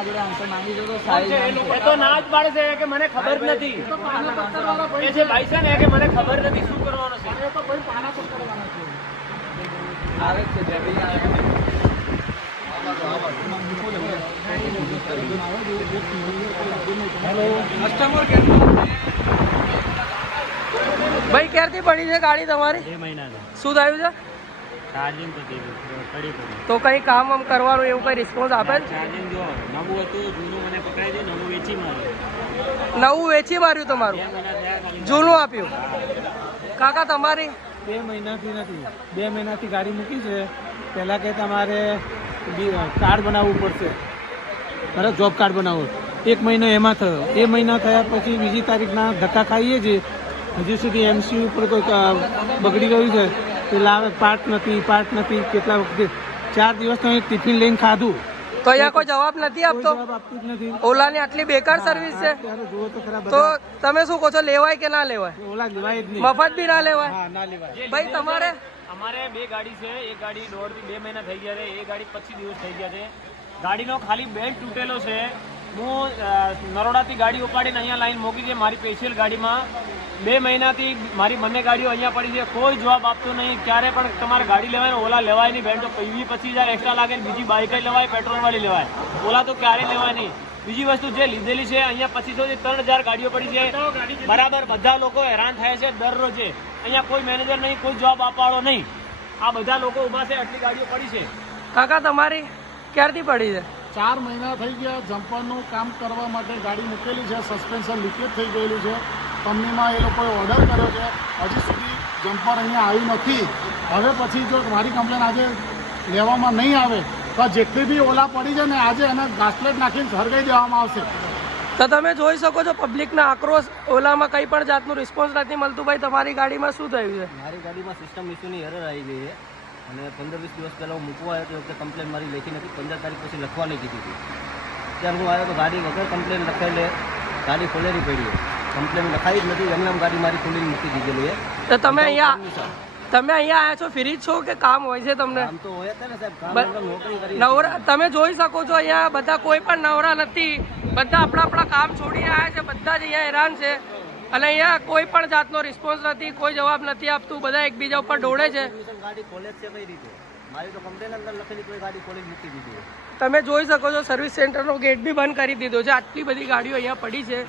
એના જોડે આન્સર માંગી દો તો એ સારી તો ના જ પાડે છે કે મને ખબર નથી. એ જે ભાઈ છે ને કે મને ખબર નથી શું કરવાનું છે. એ તો ભાઈ પાના પકડવાના છે. આવે છે જે ભાઈ આવે હેલો કસ્ટમર કેર ભાઈ ક્યારથી પડી છે ગાડી તમારી? 2 મહિના શું થયું છે? ચાર્જિંગ તો પડી. તો કઈ કામ આમ કરવાનું એવું કઈ રિસ્પોન્સ આપે છે? ચાર્જિંગ જો નવું હતું, જૂનું મને પકડાઈ દે, નવું વેચી માર્યું. નવું વેચી માર્યું તમારું, 2 મહિના થયા ખાલી. જૂનું આપ્યું. કાકા તમારી 2 મહિનાથી નથી, 2 મહિનાથી ગાડી મૂકી છે. પહેલાં કે તમારે કાર્ડ બનાવવું પડશે, બરાબર, જોબ કાર્ડ બનાવવું. 1 મહિનો એમાં થયો. 2 મહિના થયા પછી બીજી તારીખના ધક્કા ખાઈએ છીએ. હજુ સુધી એમસી ઉપર કોઈ બગડી ગયું છે તે લાવે, પાર્ટ નથી. કેટલા વખતે 4 દિવસનો એક ટિફિન લઈને ખાધું તો અહીંયા કોઈ જવાબ નથી કોઈ આપતો? જવાબ આપતું જ નથી. ઓલાની આટલી બેકાર સર્વિસ છે ત્યારે જુઓ તો ખરા તો બધા. તમે શું કહો છો, લેવાય કે ના લેવાય? ઓલા લેવાય જ નહીં. મફત બી ના લેવાય? હા, ના લેવાય. ભાઈ તમારે અમારે 2 ગાડી છે. એક ગાડી 1.5 થી 2 મહિના થઈ ગયા છે, એક ગાડી 25 દિવસ થઈ ગયા છે. ગાડીનો ખાલી બેલ્ટ તૂટેલો છે. હું નરોડાથી ગાડી ઉપાડીને અહીંયા લાઈન મૂકી છે મારી સ્પેશિયલ ગાડીમાં. 2 મહિનાથી મારી બંને ગાડીઓ અહીંયા પડી છે, કોઈ જવાબ આપતો નહીં. ક્યારે પણ તમારે ગાડી લેવાય ને ઓલા લેવાય નહીં. બેલ્ટ તો 20-25 હજાર એક્સ્ટ્રા લાગે, બીજી બાઇક લેવાય, પેટ્રોલ વાળી લેવાય, ઓલા તો ક્યારે લેવાય નહીં. બીજી વસ્તુ જે લીધેલી છે, અહીંયા 2500 થી 3000 ગાડીઓ પડી છે, બરાબર. બધા લોકો હેરાન થાય છે દરરોજે. અહીંયા કોઈ મેનેજર નહીં, કોઈ જવાબ આપવાળો નહીં. આ બધા લોકો ઊભા છે, આટલી ગાડીઓ પડી છે. કાકા તમારી ક્યારથી પડી છે? 4 મહિના થઈ ગયા. જમ્પરનું કામ કરવા માટે ગાડી મૂકેલી છે, સસ્પેન્શન લીકેજ થઈ ગયેલું છે. કંપનીમાં એ લોકોએ ઓર્ડર કર્યો છે, હજી સુધી જમ્પર અહીંયા આવ્યું નથી. હવે પછી જો મારી કમ્પ્લેન આજે લેવામાં નહીં આવે તો જેટલી બી ઓલા પડી છે ને આજે એને ઘાસલેટ નાખીને સળગાવી દેવામાં આવશે. તો તમે જોઈ શકો છો પબ્લિકના આક્રોશ. ઓલામાં કઈ પણ જાતનું રિસ્પોન્સ નથી મળતું. ભાઈ તમારી ગાડીમાં શું થયું છે? મારી ગાડીમાં સિસ્ટમ ઇસ્યુની એરર આવી ગઈ છે અને 15-20 દિવસ પહેલાં હું મૂકવા આવ્યો તો વખતે કમ્પ્લેન મારી લેખી નથી. 15 તારીખ પછી લખવાની કીધી હતી. ત્યારે હું આવ્યો તો ગાડી વગર કમ્પ્લેન લખાયેલી, ગાડી ખોલેલી પડી. કમ્પ્લેન લખાઈ જ નથી, એમને ગાડી મારી ખોલીને મૂકી દીધેલી છે. તો તમે અહીંયા આવ્યા છો, ફ્રી છો કે કામ હોય છે તમને? આમ તો હોય જ ને સાહેબ, કામ વગર નોકરી કરી. નવરા તમે જોઈ શકો છો અહીંયા બધા કોઈ પણ નવરા નથી. બધા આપણા કામ છોડીને આવ્યા છે, બધા જ અહીંયા હેરાન છે. અને અહીંયા કોઈ પણ જાતનો રિસ્પોન્સ નથી, કોઈ જવાબ નથી આપતું. બધા એકબીજા ઉપર દોડે છે. ગાડી ખોલે છે કઈ રીતે? મારી તો કમ્પ્લેન અંદર લખેલી, કોઈ ગાડી ખોલી મૂકી દીધી. તમે જોઈ શકો છો સર્વિસ સેન્ટરનો ગેટ બી બંધ કરી દીધો છે. આટલી બધી ગાડીઓ અહીંયા પડી છે.